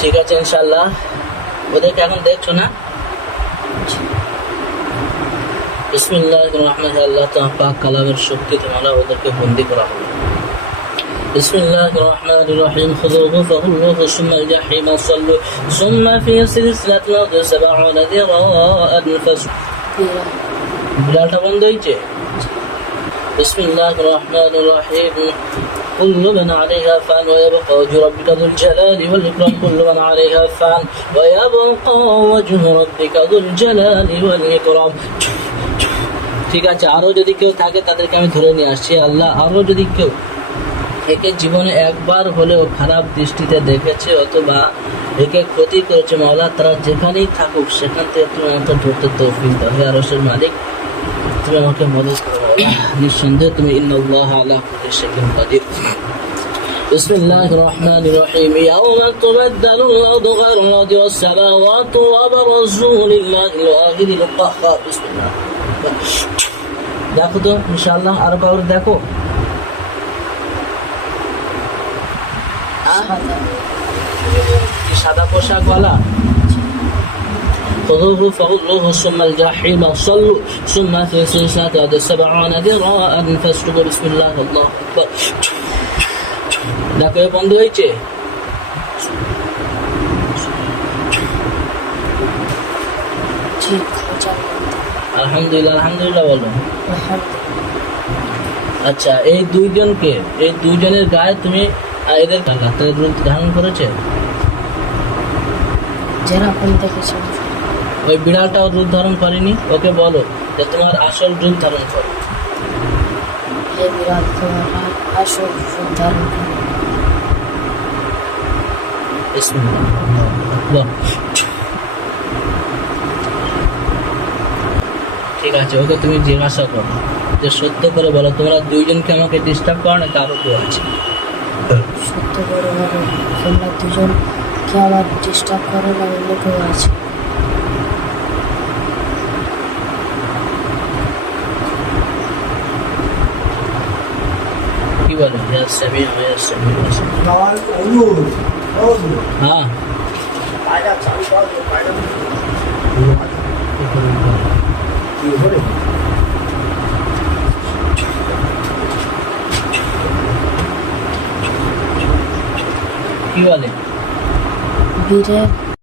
ঠিক আছে ইনশাল্লাহ ওদেরকে এখন দেখছো না বিসমিল্লাহ রহমান আল্লাহ তাআলা পাক কালামের শক্তি তোমরা ওদেরকে বন্দি করা হবে بسم الله الرحمن الرحيم خذوه فغلوه ثم الجحيم صلوا ثم في سلسلة ذرعها سبعون ذراعا فاسلكوه বিড়ালটা বন্ধ হয়েছে بسم الله الرحمن الرحيم كل من عليها فان ويبقى وجه ربك ذو الجلال والإكرام كل من عليها فان ويبقى وجه ربك ذو الجلال والإكرام ঠিক আছে আরো যদি কেউ থাকে তাদেরকে আমি ধরে নিয়ে আসছি আল্লাহ আরো যদি কেউ একে জীবনে একবার হলেও খারাপ দৃষ্টিতে দেখেছে অথবা একে ক্ষতি করেছে মাওলা তারা যেখানেই থাকুক সেখান থেকে তুমি আমাকে ধরতে তৌফিক দাও হে আরশের মালিক তুমি আমাকে মদত করো মাওলা। নিঃসন্দেহে তুমি ইন্নাল্লাহ আলা কুল্লি শাইইন কাদির بسم الله الرحمن الرحيم يوم تبدل الأرض غير الأرض والسماوات وبرزوا لله الواحد القهار بسم الله দেখো তো ইনশাআল্লাহ আরো কাউরে দেখো হ্যাঁ? কি সাদা পোশাকওয়ালা خذوه فغلوه ثم الجحيم صلوا ثم في سلسلة ذات سبعون ذراعا فاسلكوا بسم الله الله أكبر দেখো এ বন্ধ হয়েছে ঠিক খোঁজা আলহামদুলিল্লাহ আলহামদুলিল্লাহ বলো আলহামদুলিল্লাহ আচ্ছা এই দুইজনকে এই দুইজনের গায়ে তুমি আহ, এদের আল্লাহ তাদের রূপ ধারণ করেছে যারা আপনি দেখেছেন ওই বিড়ালটাও রূপ ধারণ করেনি। ওকে বলো যে তোমার আসল রূপ ধারণ করো। তোমার আসল রূপ ধারণ করে। ঠিক আছে ওকে তুমি জিজ্ঞাসা করো। যে সত্য করে বলো তোমরা দুইজনকে আমাকে ডিস্টার্ব করো না কারও কেউ আছে? সত্য করে বলো তোমরা দুজন কে আমার ডিস্টার্ব করো না অন্য কেউ আছে? কি বলে? অনুর হ্যাঁ। কি বলে?